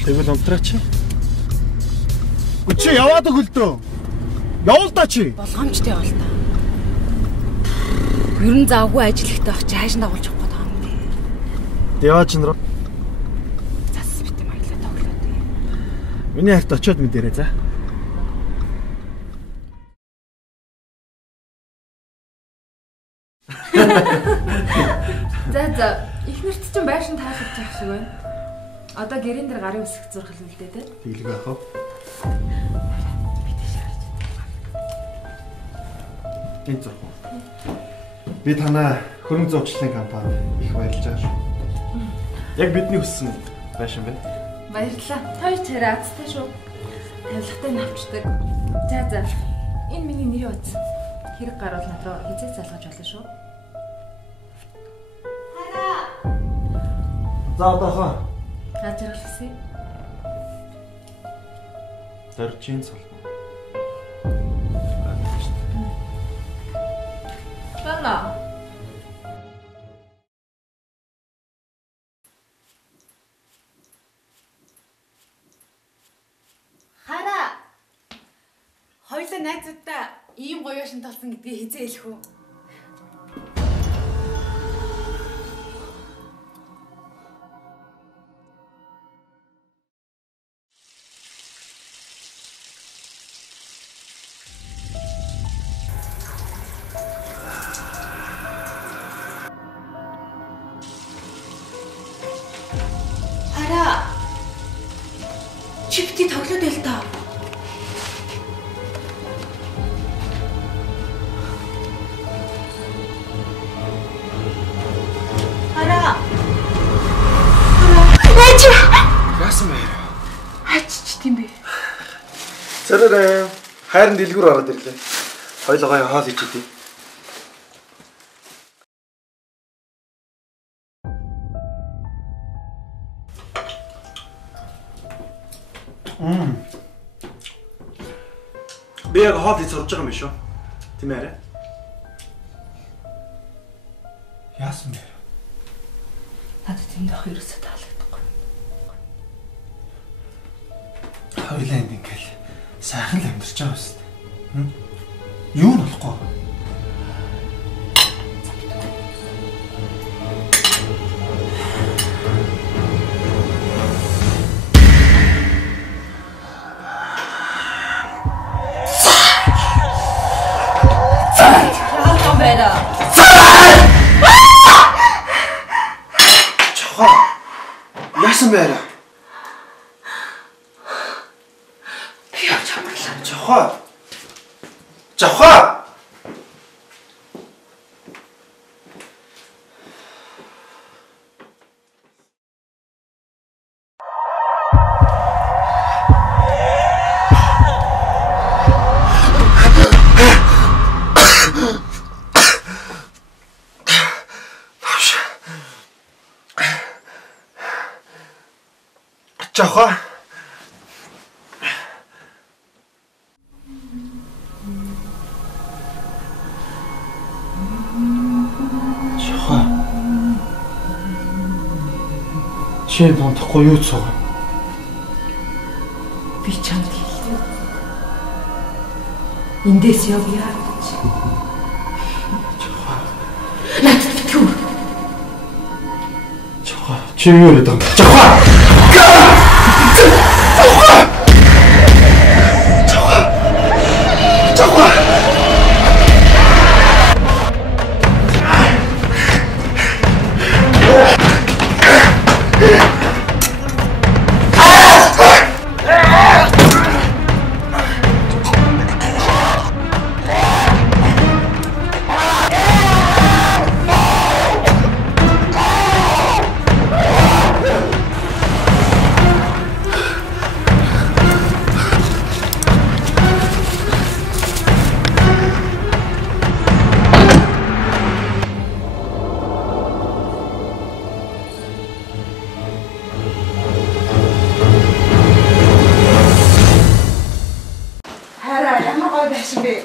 Тэгвэл унтраач. Чи яваад өгөлдөө. Явал та чи. Болгоомжтой явал та. Ерөн завгүй ажилттай очиж хайш дагуулж явах гэдэг юм бэ. Яваач нар. Цас бит юм аялаа тоглоод. Миний харт очиод мэдэрээ за. За ихнэрт чинь байшин таалагдж явах шиг байна. Одоо гэрэн дээр гарын үсэг зурхал үлдээ те. Тэглэг байх уу? Энд зурх. Би танаа хөрөнгө зурчлалын компани их баярлаж байгаа шүү. Яг бидний хүссэн байшин байна. Баярлалаа. Хоёр царай азтай шүү. Тавилгатай навчдаг. За. Энэ миний нэрийн утас. Хэрэг гарвал надад хязгаар залгаж болно шүү. За одоохоо. Ажигласан. Дөржин сална. Тана. Хара. Хоёулаа найзуудаа ийм гоё шин толсон гэдгийг хизээ хэлэх үү? Чигти тоглоод байл та. Хара. Яасан бэ? Ачч тийм бэ. Царай хайрын дэлгүүр ороод ирлээ. Хоёлогоо хоол хийж идэв. Би яг хоол хийж сурж байгаа юм биш үү? Тийм ээ. Яасан бэ? Надад тэнд ах ерөөсөө таалагдахгүй. Хоёлаа энд ингээл сайхан л амьдарч байгаа юм шүү. Юу нь болохгүй? Яасан бэ? Би явж амарлаа. Жавха. Жавха. Чи дондохгүй юу цог? Би чамд хэлээ. Эндээс явъя гэж. Жавха. Надад битгүү. Жавха. Чи юу яриад байгаа юм? Жавха. Ямар гоё байшин бэ?